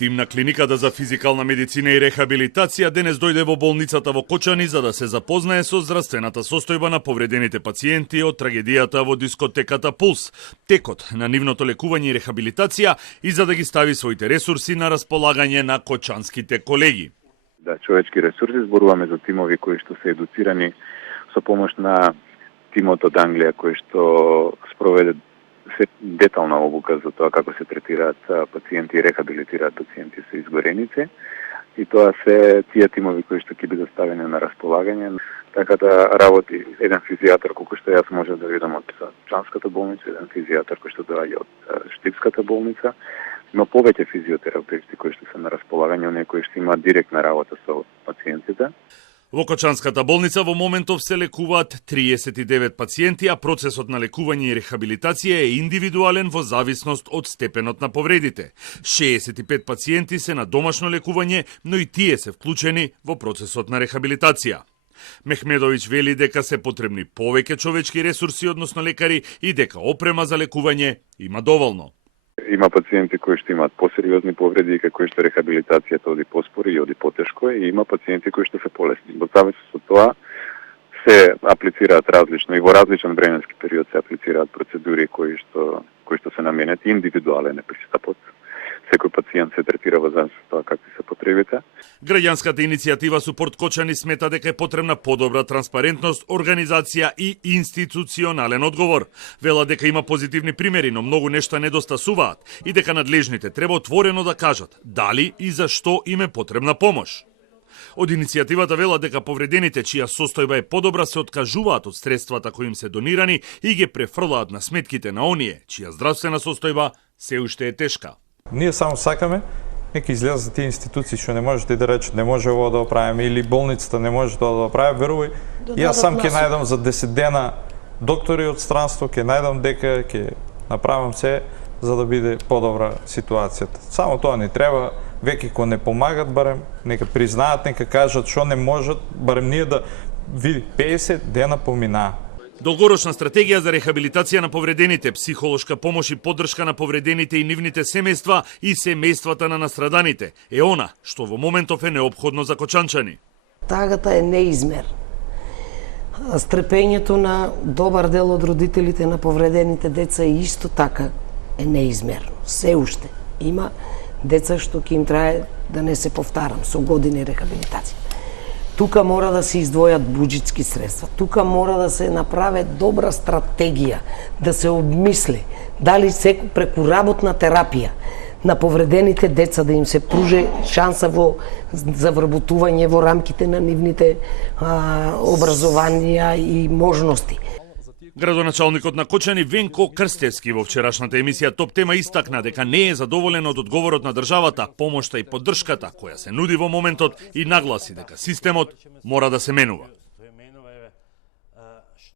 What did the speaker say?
Тим на клиниката за физикална медицина и рехабилитација денес дојде во болницата во Кочани за да се запознае со здравствената состојба на повредените пациенти од трагедијата во дискотеката Пулс, текот на нивното лекување и рехабилитација и за да ги стави своите ресурси на располагање на кочанските колеги. Да, човечки ресурси, зборуваме за тимови кои што се едуцирани со помош на тимот од Англија кој што спроведе детална обука за тоа како се третираат пациенти и рехабилитираат пациенти со изгореници. И тоа се тие тимови кои што ќе бидат ставени на располагање. Така да работи еден физијатар, колку што јас може да видам од Чанската болница, еден физијатар кој што доаѓа од Штипската болница, но повеќе физиотерапевти кои што се на располагање, оние кои што имаат директна работа со пациентите. Во Кочанската болница во моментов се лекуваат 39 пациенти, а процесот на лекување и рехабилитација е индивидуален во зависност од степенот на повредите. 65 пациенти се на домашно лекување, но и тие се вклучени во процесот на рехабилитација. Мехмедовиќ вели дека се потребни повеќе човечки ресурси, односно лекари, и дека опрема за лекување има доволно. Има пациенти кои што имаат посериозни повреди и кои што рехабилитацијата оди поспори и оди потешко, и има пациенти кои што се полесни. Во зависност од тоа се аплицираат различно и во различен временски период се аплицираат процедури кои што се наменет индивидуален е пристапот. Секој пациент се третира во зависност од тоа какви се потребите. Граѓанската иницијатива Супорт Кочани смета дека е потребна подобра транспарентност, организација и институционален одговор. Вела дека има позитивни примери, но многу нешта недостасуваат и дека надлежните треба отворено да кажат дали и зашто им е потребна помош. Од иницијативата вела дека повредените чија состојба е подобра се откажуваат од средствата кои им се донирани и ги префрлаат на сметките на оние чија здравствена состојба се уште е тешка. Ние само сакаме нека излезат тие институции што не можете да речат не може ово да оправиме или болницата не може тоа да оправи, верувај, јас сам ќе најдам за 10 дена доктори од странство, ќе најдам дека ќе направам се за да биде подобра ситуацијата. Само тоа не треба, веќе кога не помагат, барем нека признаат, нека кажат што не можат, барем ние да види 50 дена поминаа. Долгорочна стратегија за рехабилитација на повредените, психолошка помош и поддршка на повредените и нивните семејства и семејствата на настраданите е она што во моментов е неопходно за кочанчани. Тагата е неизмерна. Стрпењето на добар дел од родителите на повредените деца исто така е неизмерно. Се уште има деца што ќе им трае, да не се повтарам, со години рехабилитација. Тука мора да се издвојат буџетски средства, тука мора да се направи добра стратегија, да се обмисли дали секој преку работна терапија на повредените деца да им се пружи шанса за вработување во рамките на нивните образованија и можности. Градоначалникот на Кочани Венко Крстевски во вчерашната емисија Топ тема истакна дека не е задоволен од одговорот на државата, помошта и поддршката која се нуди во моментот и нагласи дека системот мора да се менува.